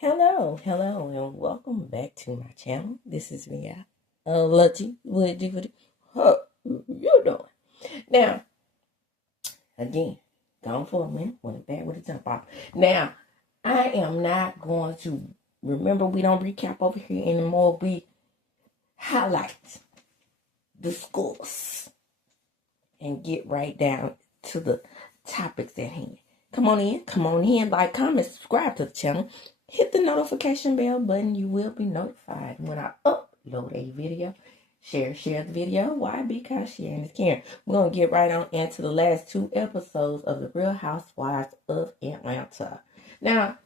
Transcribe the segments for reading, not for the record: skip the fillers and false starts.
Hello, and welcome back to my channel. This is Rhoa. Lucky, what you doing? Now, again, gone for a minute, went back with a jump off. Now, I am not going to remember we don't recap over here anymore. We highlight, discuss, and get right down to the topics at hand. Come on in, like, comment, subscribe to the channel. Hit the notification bell button. You will be notified when I upload a video. Share the video. Why? Because sharing is caring. We're going to get right on into the last 2 episodes of The Real Housewives of Atlanta. Now,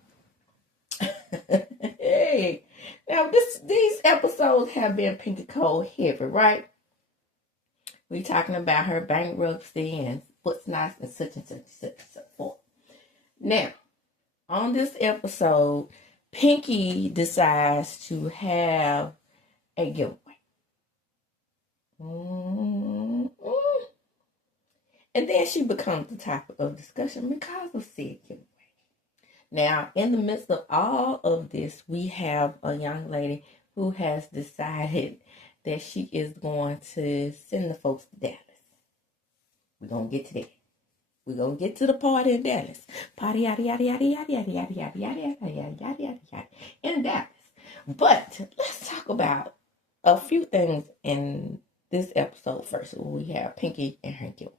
hey, now these episodes have been Pinky Cole heavy, right? We're talking about her bankruptcy and what's nice and such and so forth. Now, on this episode, Pinky decides to have a giveaway. And then she becomes the topic of discussion because of said giveaway. Now, in the midst of all of this, we have a young lady who has decided that she is going to send the folks to Dallas. We're going to get to that. We're going to get to the party in Dallas. Party, yada, yada, yada, yada, yada, yada, yada, yada, yada, yada, yada, yada, in Dallas. But let's talk about a few things in this episode first. We have Pinky and her giveaway.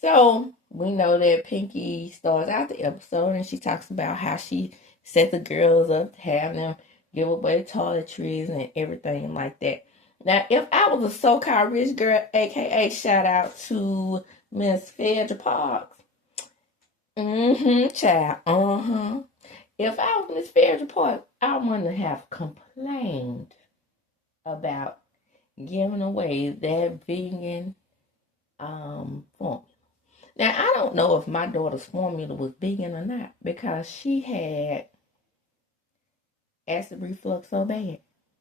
So we know that Pinky starts out the episode and she talks about how she set the girls up to have them give away toiletries and everything like that. Now, if I was a so-called rich girl, aka shout out to Miss Phaedra Parks. Child. If I was Miss Phaedra Parks, I wouldn't have complained about giving away that vegan formula. Now, I don't know if my daughter's formula was vegan or not because she had acid reflux so bad.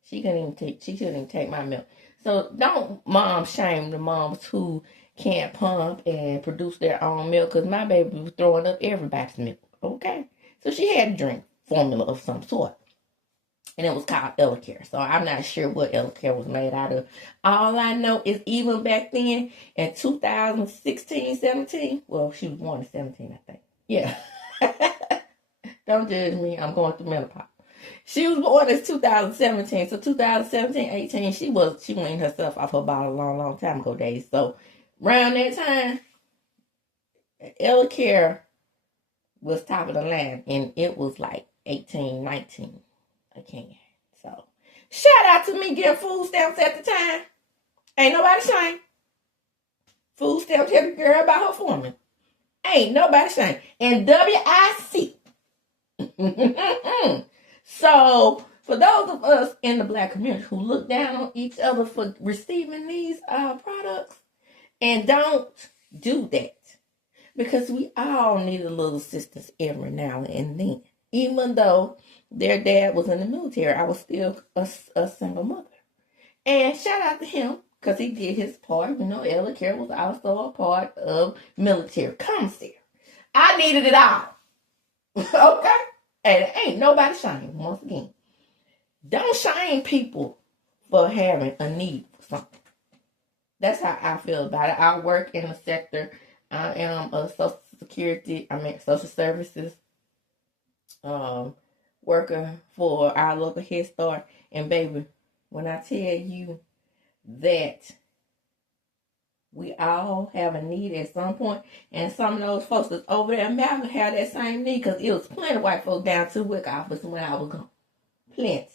She couldn't even take my milk. So don't mom shame the moms who can't pump and produce their own milk, because my baby was throwing up everybody's milk. Okay? So she had to drink formula of some sort. And it was called Elacare. So I'm not sure what Elacare was made out of. All I know is even back then in 2016, 17. Well, she was born in 17, I think. Yeah. Don't judge me. I'm going through menopause. She was born in 2017. So 2017, 18, she weaned herself off her bottle a long, long time ago days. So around that time, Elacare was top of the line. And it was like 18, 19. I can't. So, shout out to me getting food stamps at the time. Ain't nobody shame. Food stamps help a girl about her formula. Ain't nobody shame. And WIC. So, for those of us in the Black community who look down on each other for receiving these products, and don't do that, because we all need a little assistance every now and then. Even though their dad was in the military, I was still a single mother. And shout out to him, because he did his part. You know, Elacare was also a part of military commissary. I needed it all. Okay? And ain't nobody shame, once again. Don't shame people for having a need for something. That's how I feel about it. I work in the sector. I am a social services worker for our local Head Start. And baby, when I tell you that we all have a need at some point, and some of those folks that's over there in Malvern have that same need, because it was plenty of white folks down to Wick office when I was gone. Plenty.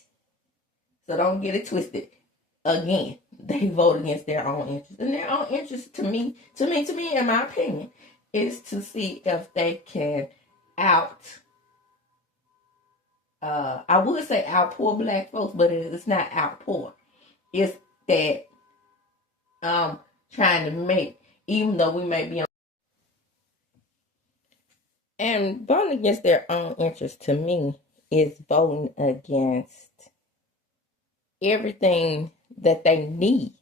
So don't get it twisted. Again, they vote against their own interests. And their own interest, to me, in my opinion, is to see if they can I would say outpour black folks, but it's not outpour. It's that trying to make, even though we may be on, and voting against their own interest, to me, is voting against everything that they need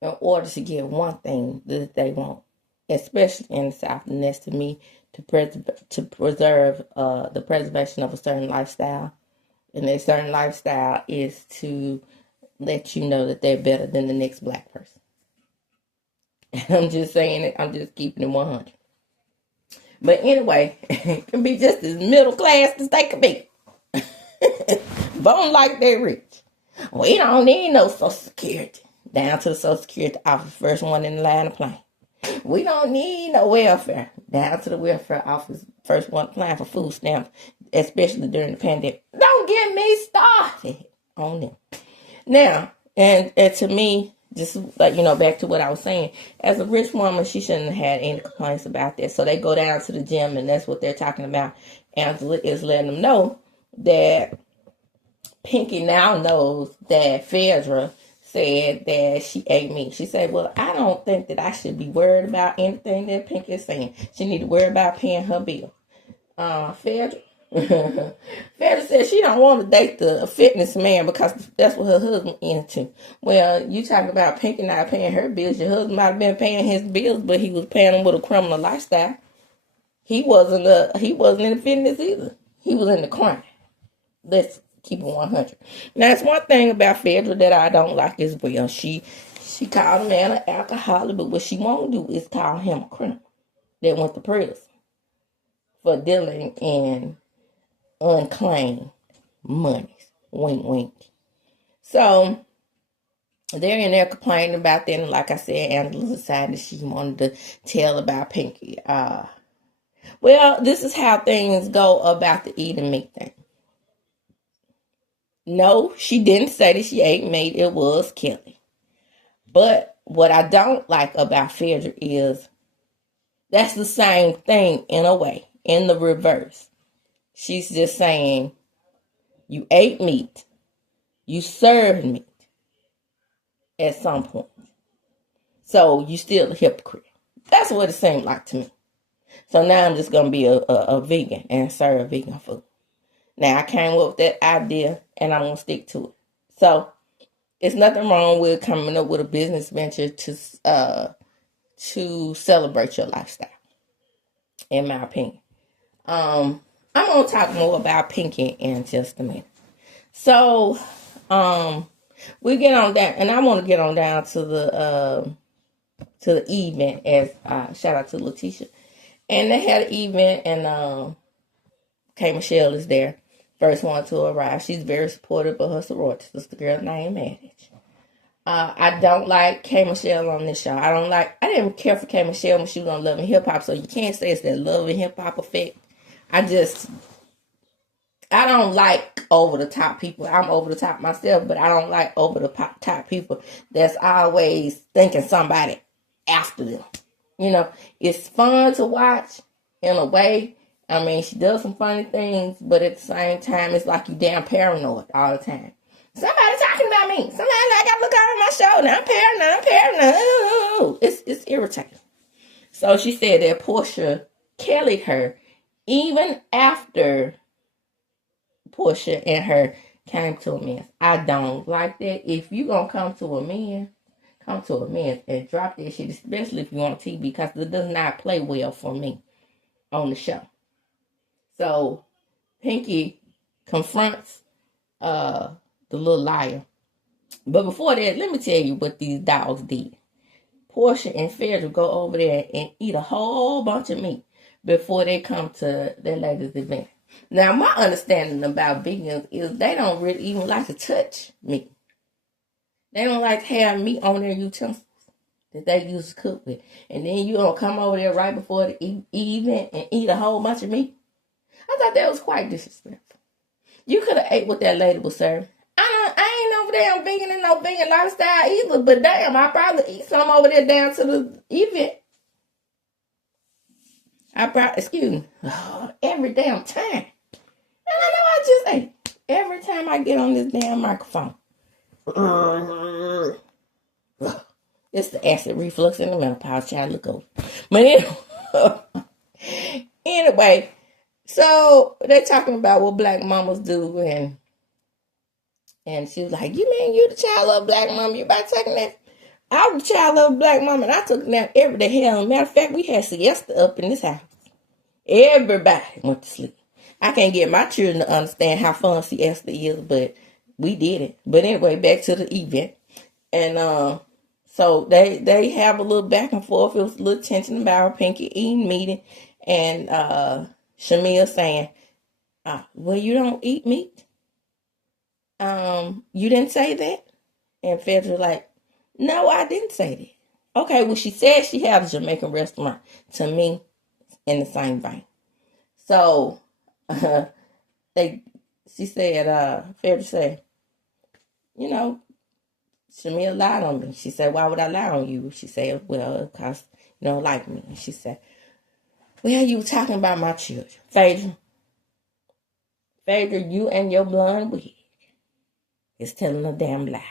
in order to get one thing that they want, especially in the South. And that's, to me, to preserve the preservation of a certain lifestyle. And that certain lifestyle is to let you know that they're better than the next black person. And I'm just saying it. I'm just keeping it 100. But anyway, it can be just as middle class as they can be. Voting like they're rich. We don't need no Social Security. Down to the Social Security office, first one in the line of plane. We don't need no welfare. Down to the welfare office, first one applying for food stamps, especially during the pandemic. Don't get me started on them. Now, and to me, just like, back to what I was saying, as a rich woman, she shouldn't have had any complaints about that. So they go down to the gym, and that's what they're talking about. Angela is letting them know that Pinky now knows that Phaedra said that she ate meat. She said, well, I don't think that I should be worried about anything that Pinky is saying. She need to worry about paying her bill. Phaedra said she don't want to date the fitness man because that's what her husband into. Well, you talking about Pinky not paying her bills. Your husband might have been paying his bills, but he was paying them with a criminal lifestyle. He wasn't in the fitness either. He was in the crime. Let's keep it 100. Now, it's one thing about Phaedra that I don't like as well. She called a man an alcoholic, but what she won't do is call him a criminal that went to prison for dealing in unclaimed monies. Wink, wink. So they're in there complaining about that, and like I said, Angela decided she wanted to tell about Pinky. Well, this is how things go about the eating meat thing. No, she didn't say that she ate meat. It was Kelly. But what I don't like about Phaedra is that's the same thing in a way, in the reverse. She's just saying, you ate meat. You served meat at some point. So you still a hypocrite. That's what it seemed like to me. So now I'm just going to be a vegan and serve vegan food. Now, I came up with that idea, and I'm going to stick to it. So, it's nothing wrong with coming up with a business venture to celebrate your lifestyle, in my opinion. I'm going to talk more about Pinky in just a minute. So, we get on down, and I want to get on down to the event, as shout out to Letitia. And they had an event, and K. Michelle is there. First one to arrive. She's very supportive of her sorority sister girl named Maddie. I don't like K. Michelle on this show. I didn't care for K. Michelle when she was on Love and Hip Hop, so you can't say it's that Love and Hip Hop effect. I don't like over the top people. I'm over the top myself, but I don't like over the top people that's always thinking somebody after them. It's fun to watch in a way. I mean, she does some funny things, but at the same time, it's like you damn paranoid all the time. Somebody talking about me. Somebody, I got to look over my shoulder. I'm paranoid. Ooh, it's irritating. So she said that Portia Kelly'd her even after Portia and her came to a man. I don't like that. If you going to come to a man and drop that shit, especially if you're on TV, because it does not play well for me on the show. So, Pinky confronts the little liar. But before that, let me tell you what these dogs did. Portia and Phaedra go over there and eat a whole bunch of meat before they come to their latest event. Now, my understanding about vegans is they don't really even like to touch meat. They don't like to have meat on their utensils that they use to cook with. And then you gonna come over there right before the event and eat a whole bunch of meat? I thought that was quite disrespectful. You could have ate what that lady was serving. I ain't over there on vegan and no vegan lifestyle either, but damn, I probably eat some over there down to the event. Every damn time. And I know I just ate. Every time I get on this damn microphone. It's the acid reflux in the menopause, child. Look over. But anyway, so they're talking about what black mamas do, and she was like, "You mean you the child of a black mama? You about to take a nap?" I was the child of a black mama, and I took a nap every day. Hell, matter of fact, we had siesta up in this house. Everybody went to sleep. I can't get my children to understand how fun siesta is, but we did it. But anyway, back to the event. And so they have a little back and forth. It was a little tension about Pinky eating meat, and Shamea saying, well, you don't eat meat? You didn't say that? And Phaedra like, no, I didn't say that. Okay, well, she said she had a Jamaican restaurant. To me, in the same vein. So, she said, Phaedra said, you know, Shamea lied on me. She said, why would I lie on you? She said, well, because you don't like me. And she said, well, you were talking about my children. Phaedra, you and your blonde wig is telling a damn lie.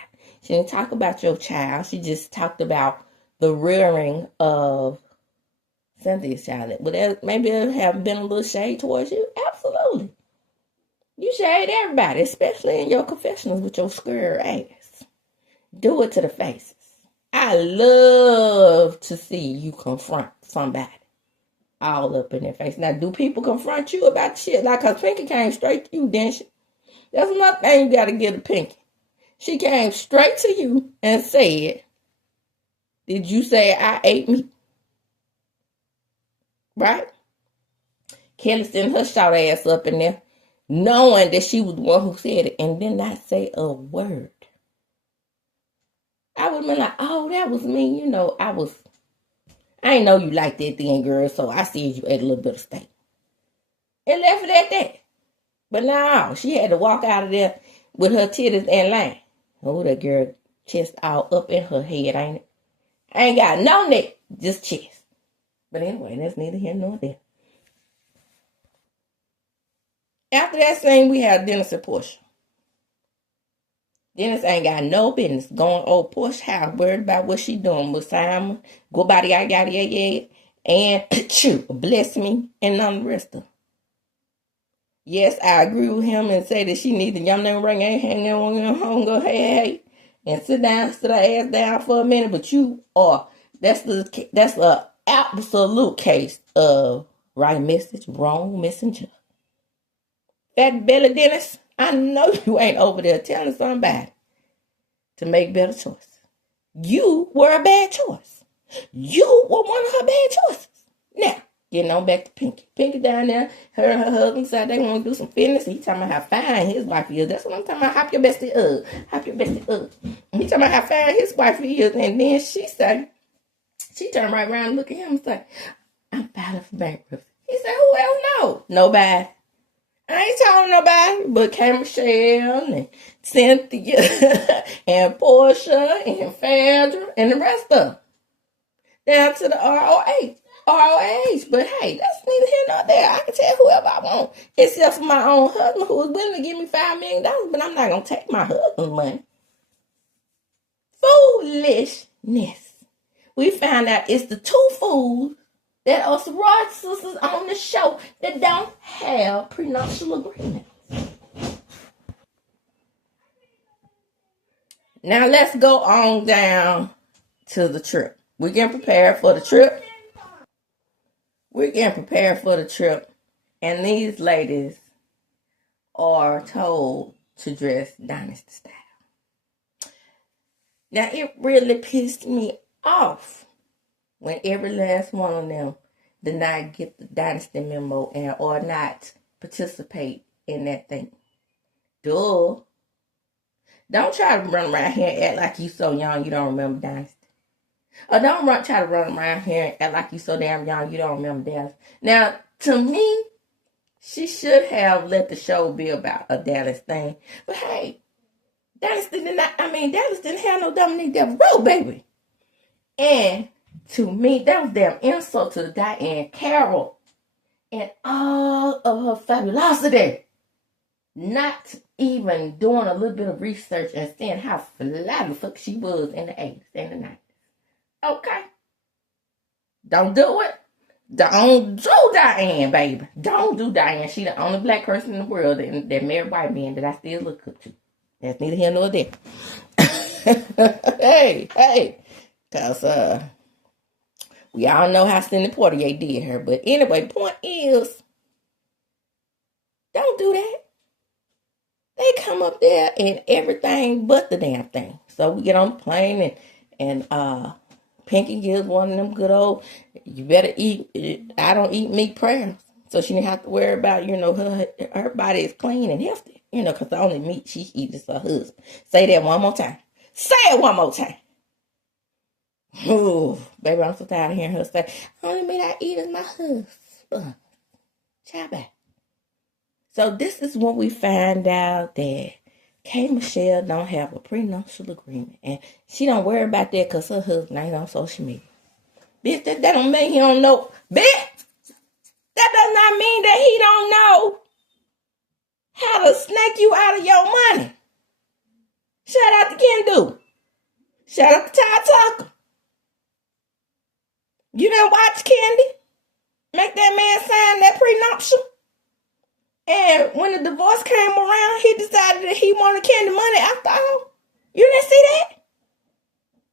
She didn't talk about your child. She just talked about the rearing of Cynthia's child. Would maybe have been a little shade towards you? Absolutely. You shade everybody, especially in your confessionals with your square ass. Do it to the faces. I love to see you confront somebody all up in their face. Now, do people confront you about shit? Like, cause Pinky came straight to you, didn't she? That's another thing you gotta give to Pinky. She came straight to you and said, did you say I ate meat? Right? Kelly sent her short ass up in there, knowing that she was the one who said it, and did not say a word. I would have been like, oh, that was me. You know, I ain't know you like that thing, girl, so I see you ate a little bit of steak. And left it at that. But no, she had to walk out of there with her titties in line. Oh, that girl chest all up in her head, ain't it? I ain't got no neck, just chest. But anyway, that's neither here nor there. After that scene, we had Dennis and Portia. Dennis ain't got no business going old Portia house, worried about what she doing with Simon, go by the yada, and chew, bless me, and none of the rest of them. Yes, I agree with him and say that she needs to yum them ring, ain't hang them on your home, go hey, and sit her ass down for a minute. But you are, that's the absolute case of right message, wrong messenger. Fat belly Dennis, I know you ain't over there telling somebody to make better choices. You were a bad choice. You were one of her bad choices. Now, getting on back to Pinky. Pinky down there, her and her husband said they want to do some fitness. He talking about how fine his wife is. That's what I'm talking about. Hop your bestie up. Hop your bestie up. He talking about how fine his wife is. And then she turned right around and look at him and say, I'm filing for bankruptcy. He said, who else knows? Nobody. I ain't telling nobody but K. Michelle and Cynthia and Portia and Phaedra and the rest of them. Down to the ROH. But hey, that's neither here nor there. I can tell whoever I want. Except for my own husband who is willing to give me $5 million. But I'm not going to take my husband's money. Foolishness. We found out it's the two fools that are sorority sisters on the show that don't have prenuptial agreements. Now let's go on down to the trip. We're getting prepared for the trip. And these ladies are told to dress dynasty style. Now it really pissed me off when every last one of them did not get the dynasty memo or not participate in that thing. Duh. Don't try to run around here and act like you so young you don't remember dynasty. Or don't try to run around here and act like you so damn young you don't remember Dallas. Now, to me, she should have let the show be about a Dallas thing. But hey, Dallas didn't have no Dominique Devereaux, baby. And to me, that was damn insult to Diane Carroll and all of her fabulosity. Not even doing a little bit of research and seeing how fly the fuck she was in the 80s and the 90s. Okay. Don't do it. Don't do Diane, baby. Don't do Diane. She the only black person in the world that married white men that I still look up to. That's neither here nor there. Hey. Because We all know how Cindy Portier did her. But anyway, point is, don't do that. They come up there and everything but the damn thing. So we get on the plane and Pinky gives one of them good old, you better eat, I don't eat meat prayers. So she didn't have to worry about, her body is clean and healthy. Because the only meat she eats is her husband. Say that one more time. Say it one more time. Ooh, baby, I'm so tired of hearing her say, only meat I eat is my husband. Child back. So this is when we find out that K. Michelle don't have a prenuptial agreement. And she don't worry about that because her husband ain't on social media. Bitch, that don't mean he don't know. Bitch, that does not mean that he don't know how to snake you out of your money. Shout out to Kendu. Shout out to Ty Tucker. You didn't watch Candy? Make that man sign that prenuptial? And when the divorce came around, he decided that he wanted Candy money after all. You didn't see that?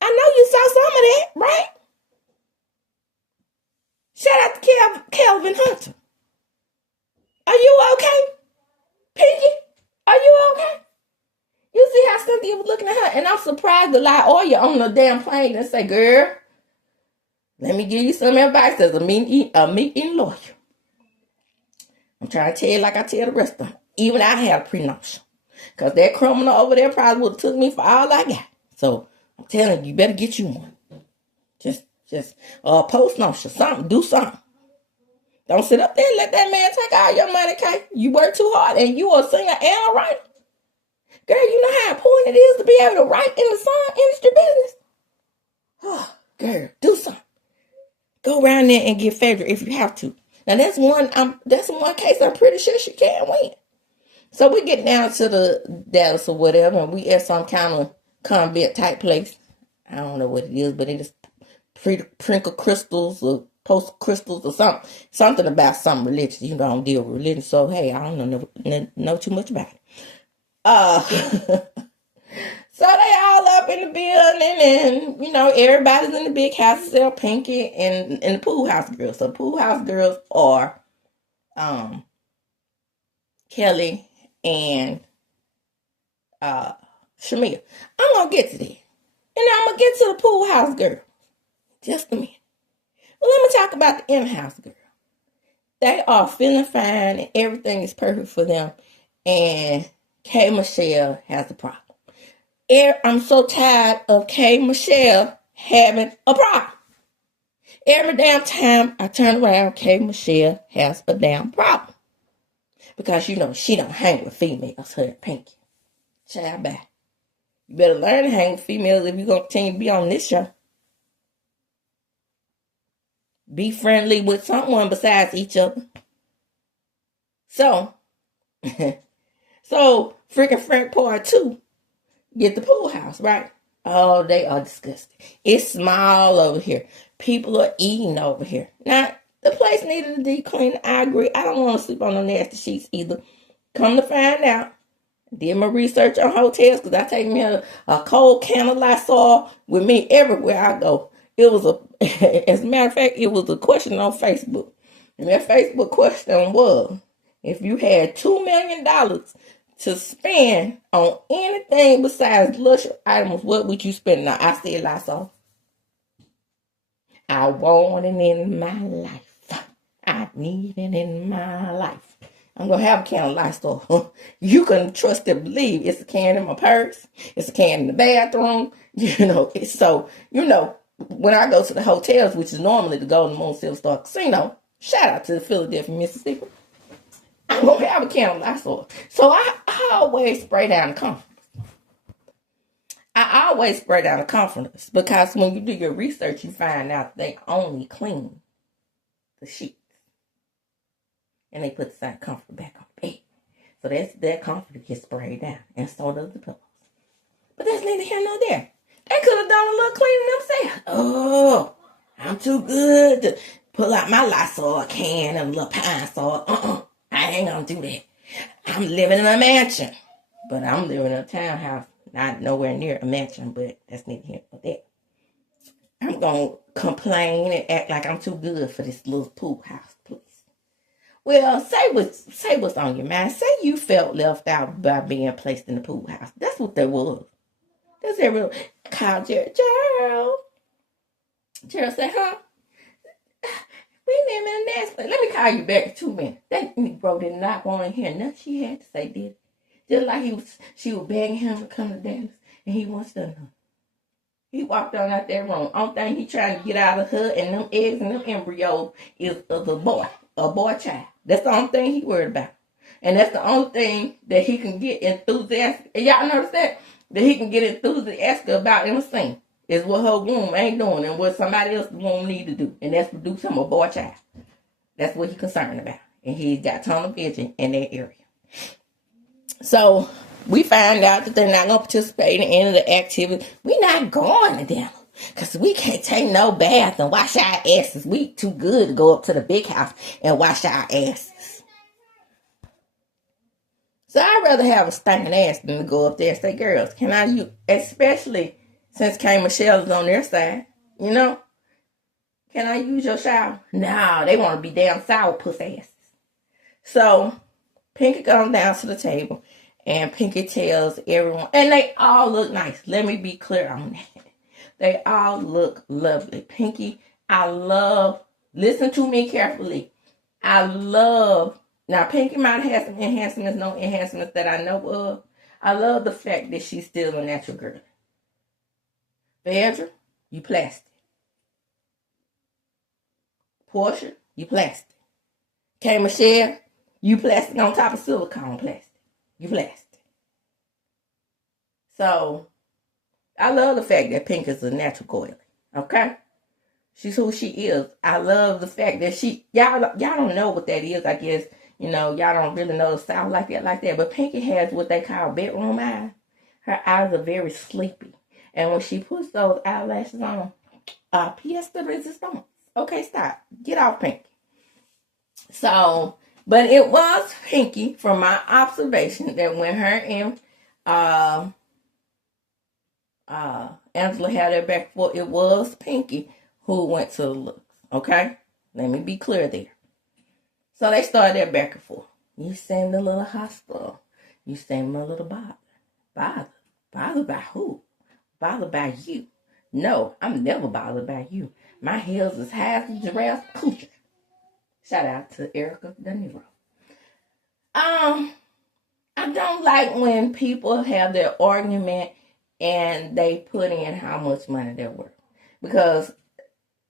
I know you saw some of that, right? Shout out to Kelvin Hunter. Are you okay? Pinky, are you okay? You see how Cynthia was looking at her? And I'm surprised to lie all you on the damn plane and say, girl, let me give you some advice as a meeting lawyer. I'm trying to tell you like I tell the rest of them. Even I had a prenuptial. Because that criminal over there probably would have took me for all I got. So I'm telling you, you better get you one. Just post-nuptial, something, do something. Don't sit up there and let that man take all your money, okay? You work too hard and you are a singer and a writer. Girl, you know how important it is to be able to write in the song industry business? Oh, girl, do something. Go around there and get federal if you have to. Now that's one case I'm pretty sure she can't win. So we get down to the Dallas or whatever, and we at some kind of convent type place. I don't know what it is, but it is Prinkle crystals or post crystals or something about some religion. You know, I don't deal with religion, so hey, I don't know too much about it. So they all up in the building, and everybody's in the big house except Pinky and the pool house girls. So pool house girls are Kelly and Shamea. I'm gonna get to that. And I'm gonna get to the pool house girl. Just a minute. Well, let me talk about the in-house girl. They are feeling fine and everything is perfect for them. And K. Michelle has a problem. I'm so tired of K. Michelle having a problem. Every damn time I turn around, K. Michelle has a damn problem. Because she don't hang with females, her and Pinky. Child bye. You better learn to hang with females if you're going to continue to be on this show. Be friendly with someone besides each other. So freaking Frank Part 2 get the pool house, right? Oh, they are disgusting. It's small over here. People are eating over here. Now, the place needed a deep clean. I agree. I don't want to sleep on no nasty sheets either. Come to find out, did my research on hotels because I take me a cold can of Lysol with me everywhere I go. It was as a matter of fact, it was a question on Facebook. And that Facebook question was, if you had $2 million to spend on anything besides luxury items, what would you spend? Now, I said Lysol. I want it in my life. I need it in my life. I'm going to have a can of Lysol. You can trust and believe it's a can in my purse. It's a can in the bathroom. When I go to the hotels, which is normally the Golden Moon Silver Star Casino, shout out to the Philadelphia, Mississippi, I'm going to have a can of Lysol. So I always spray down the comforters. I always spray down the comforters because when you do your research, you find out they only clean the sheets. And they put the same comforter back on the bed. So that comforter gets sprayed down. And so does the pillows. But that's neither here nor there. They could have done a little cleaning themselves. Oh, I'm too good to pull out my Lysol can and a little pine salt. I ain't gonna do that. I'm living in a mansion. But I'm living in a townhouse. Not nowhere near a mansion, but that's neither here nor there. I'm going to complain and act like I'm too good for this little pool house, please. Well, say what's on your mind. Say you felt left out by being placed in the pool house. That's what that was. That's everyone. Call Gerald. Gerald said, huh? We live in the next place. Let me call you back in 2 minutes. That Negro did not want to hear nothing she had to say, did it? Just like she was begging him to come to Dallas, and he wants to know. He walked on out that room. Only thing he trying to get out of her and them eggs and them embryos is of a boy child. That's the only thing he worried about. And that's the only thing that he can get enthusiastic. And y'all notice that he can get enthusiastic about in a scene is what her womb ain't doing and what somebody else's womb need to do. And that's produce him a boy child. That's what he's concerned about. And he's got tunnel vision in that area. So we find out that they're not going to participate in any of the activities. We're not going to them because we can't take no bath and wash our asses. We too good to go up to the big house and wash our asses. So I'd rather have a stinking ass than to go up there and say, girls, can I use, especially since K. Michelle is on their side, you know, can I use your shower? No, they want to be damn sourpuss asses. So Pinky comes down to the table and Pinky tells everyone, and they all look nice. Let me be clear on that. They all look lovely. Pinky, listen to me carefully. Now Pinky might have some enhancements, no enhancements that I know of. I love the fact that she's still a natural girl. Phaedra, you plastic. Portia, you plastic. K. Michelle, you plastic on top of silicone plastic. You plastic. So, I love the fact that Pink is a natural coily. Okay? She's who she is. I love the fact that y'all don't know what that is, I guess. You know, y'all don't really know the South like that. But Pinky has what they call bedroom eyes. Her eyes are very sleepy. And when she puts those eyelashes on, pièce de résistance. Okay, stop. Get off, Pinky. So, but it was Pinky, from my observation, that when her and Angela had their back for, it was Pinky who went to the looks. Okay? Let me be clear there. So they started their back and forth. You seemed a little hostile. You seemed a little bothered. Bothered by who? Bothered by you. No, I'm never bothered by you. My heels as high as the giraffe's coochie. Shout out to Erica De Niro. I don't like when people have their argument and they put in how much money they're worth. Because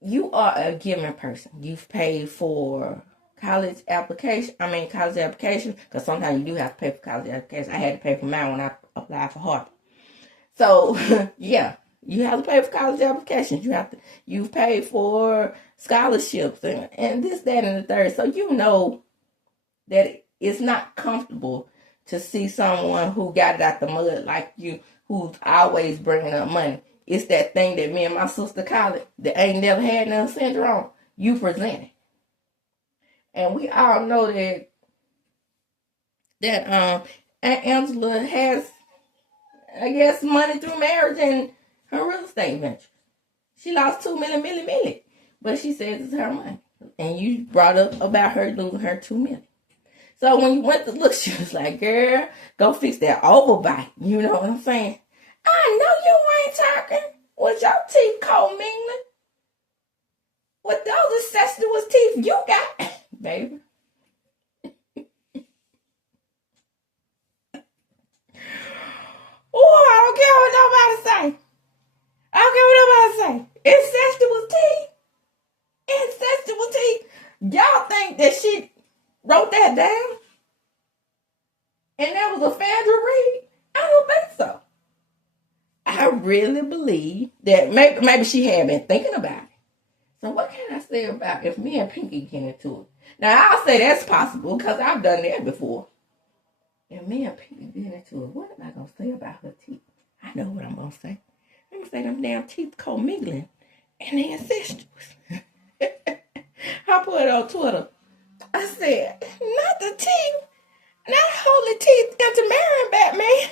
you are a giving person. You've paid for college application, because sometimes you do have to pay for college application. I had to pay for mine when I applied for Harvard. So, yeah, you have to pay for college applications. You've paid for scholarships and this, that, and the third. So you know that it's not comfortable to see someone who got it out the mud like you, who's always bringing up money. It's that thing that me and my sister call it, that ain't never had none syndrome. You present it. And we all know that Angela has, I guess, money through marriage and her real estate venture. She lost $2 million, but she says it's her money. And you brought up about her losing her $2 million. So when you went to look, she was like, girl, go fix that overbite. You know what I'm saying? I know you ain't talking with your teeth cold mingling. With those incestuous teeth you got, baby. Oh, I don't care what nobody say. I don't care what nobody say. Incestuous teeth. Y'all think that she wrote that down? And that was a Phaedra read? I don't think so. I really believe that maybe she had been thinking about it. So what can I say about if me and Pinky get into it? Now, I'll say that's possible because I've done that before. If me and Pinky get into it, what am I going to say about her teeth? I know what I'm going to say. I'm going to say them damn teeth commingling and they incestuous. I put it on Twitter. I said, not the teeth. Not holy teeth intermarrying Batman.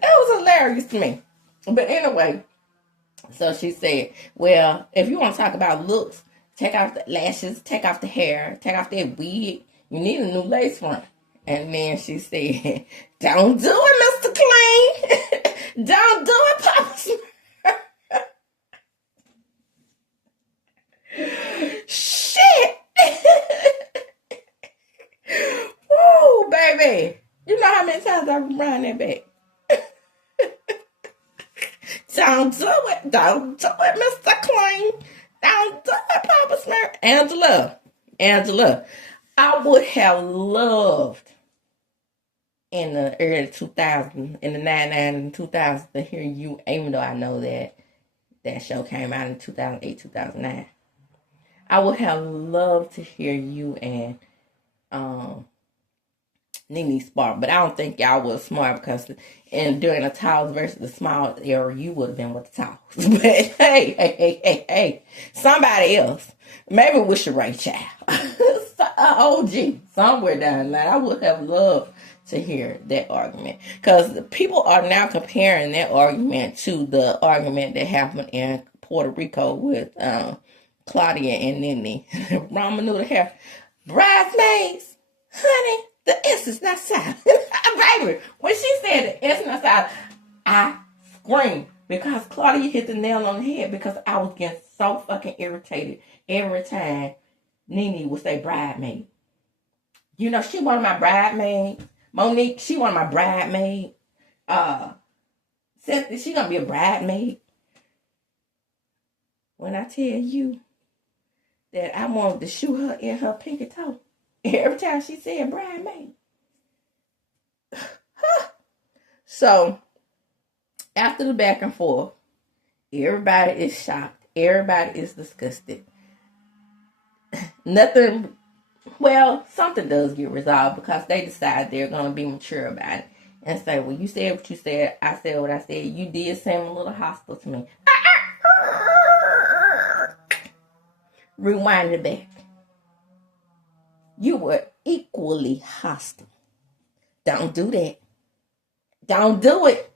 That was hilarious to me. But anyway, so she said, well, if you want to talk about looks, take off the lashes, take off the hair, take off that wig. You need a new lace front. And then she said, don't do it, Mr. Clean. Don't do it, Papa Smurf. Shit. Woo, baby. You know how many times I've run that back? Don't do it. Don't do it, Mr. Clean. Don't do it, Papa Smurf. Angela, I would have loved in the early 2000s, in the 99 and 2000s, to hear you, even though I know that show came out in 2008, 2009. I would have loved to hear you and Nene Spark, but I don't think y'all was smart because during the towels versus the small era, you would have been with the towels. But hey, somebody else, maybe it was Sheree Child, OG, somewhere down the line. I would have loved to hear that argument because people are now comparing that argument to the argument that happened in Puerto Rico with Claudia and Nene. Ramen noodle hair, bridesmaids, honey. The S is not silent. Baby, when she said the S is not silent, I screamed because Claudia hit the nail on the head because I was getting so fucking irritated every time Nene would say bridesmaid. You know, she one of my bridesmaids. Monique, she one of my bridesmaids. Cynthia, she gonna be a bridesmaid. When I tell you that I wanted to shoot her in her pinky toe. Every time she said bridesmaid. So, after the back and forth, everybody is shocked. Everybody is disgusted. Nothing, well, something does get resolved because they decide they're going to be mature about it. And say, well, you said what you said. I said what I said. You did seem a little hostile to me. Rewind it back. You were equally hostile. Don't do that. Don't do it,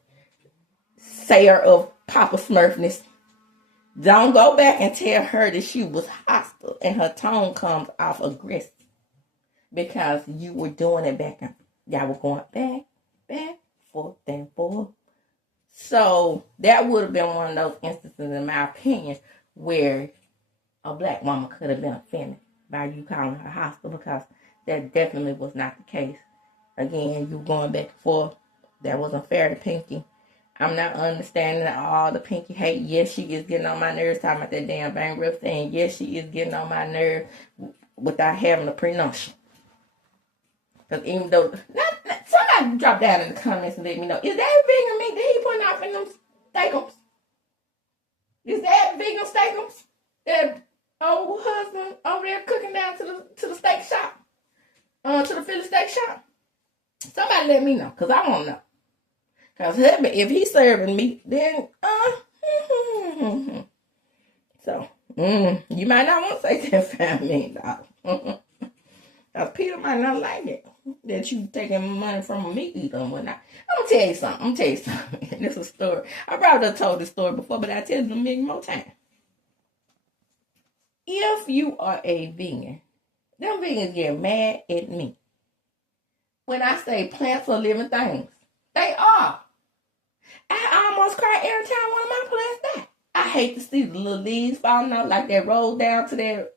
sayer of Papa Smurfness. Don't go back and tell her that she was hostile and her tone comes off aggressive because you were doing it back and y'all were going back, forth, and forth. So that would have been one of those instances, in my opinion, where a black woman could have been offended by you calling her hostile because that definitely was not the case. Again, you going back and forth. That wasn't fair to Pinky. I'm not understanding all the Pinky hate. Yes, she is getting on my nerves talking about that damn bankruptcy. And yes, she is getting on my nerves without having a prenuptial. Because even though, somebody drop down in the comments and let me know, is that vegan meat that he putting off in them steakums? Is that vegan steakums? That old husband over there cooking down to the steak shop? To the Philly steak shop? Somebody let me know, because I won't know. Because if he's serving meat, then, so, you might not want to say that $5 million. Because Peter might not like it, that you taking money from a meat eater and whatnot. I'm going to tell you something. This is a story. I probably have told this story before, but I'll tell it a million more times. If you are a vegan, them vegans get mad at me. When I say plants are living things, they are. I almost cry every time one of my plants die. I hate to see the little leaves falling out like they rolled down to their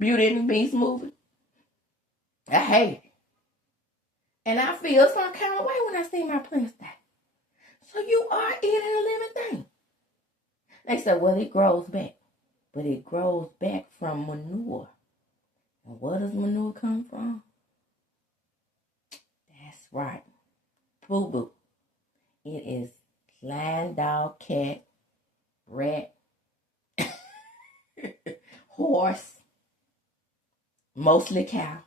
Beauty and the Beast movie. I hate it. And I feel some kind of way when I see my plants die. So you are eating a living thing. They say, well, it grows back. But it grows back from manure. And where does manure come from? That's right. Boo-boo. It is lion, dog, cat, rat, horse, mostly cow,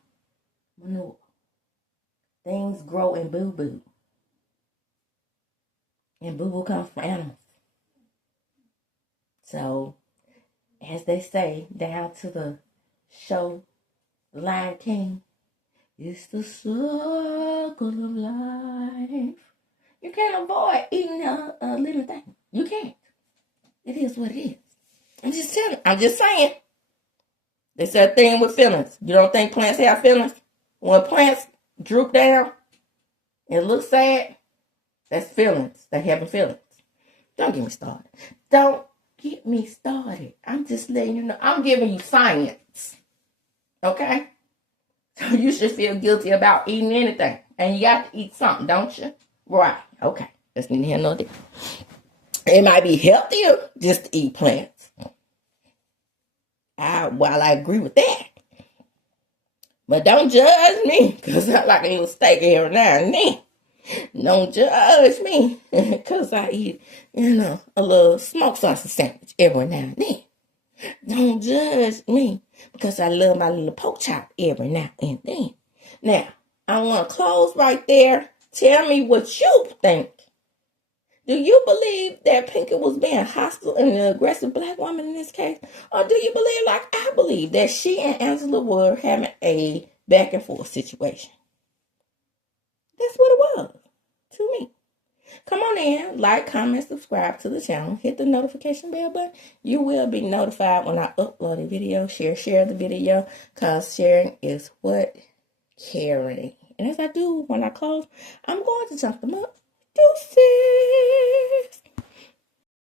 manure. Things grow in boo-boo. And boo-boo comes from animals. So, as they say, down to the show, Lion King, it's the circle of life. You can't avoid eating a living thing. You can't. It is what it is. I'm just telling. I'm just saying. It's that thing with feelings. You don't think plants have feelings? When plants droop down and look sad, that's feelings. They having feelings. Don't get me started. Don't get me started. I'm just letting you know. I'm giving you science. Okay? So you should feel guilty about eating anything. And you got to eat something, don't you? Right. Okay. That's neither here nor there. It might be healthier just to eat plants. While I agree with that. But don't judge me, because I like a little steak every now and then. Don't judge me, because I eat, a little smoked sausage sandwich every now and then. Don't judge me, because I love my little pork chop every now and then. Now, I want to close right there. Tell me what you think. Do you believe that Pinky was being hostile and an aggressive black woman in this case? Or do you believe, like I believe, that she and Angela were having a back and forth situation? That's what it was to me. Come on in, like, comment, subscribe to the channel. Hit the notification bell button. You will be notified when I upload a video. Share the video, because sharing is what caring. And as I do when I close, I'm going to jump them up. Deuces.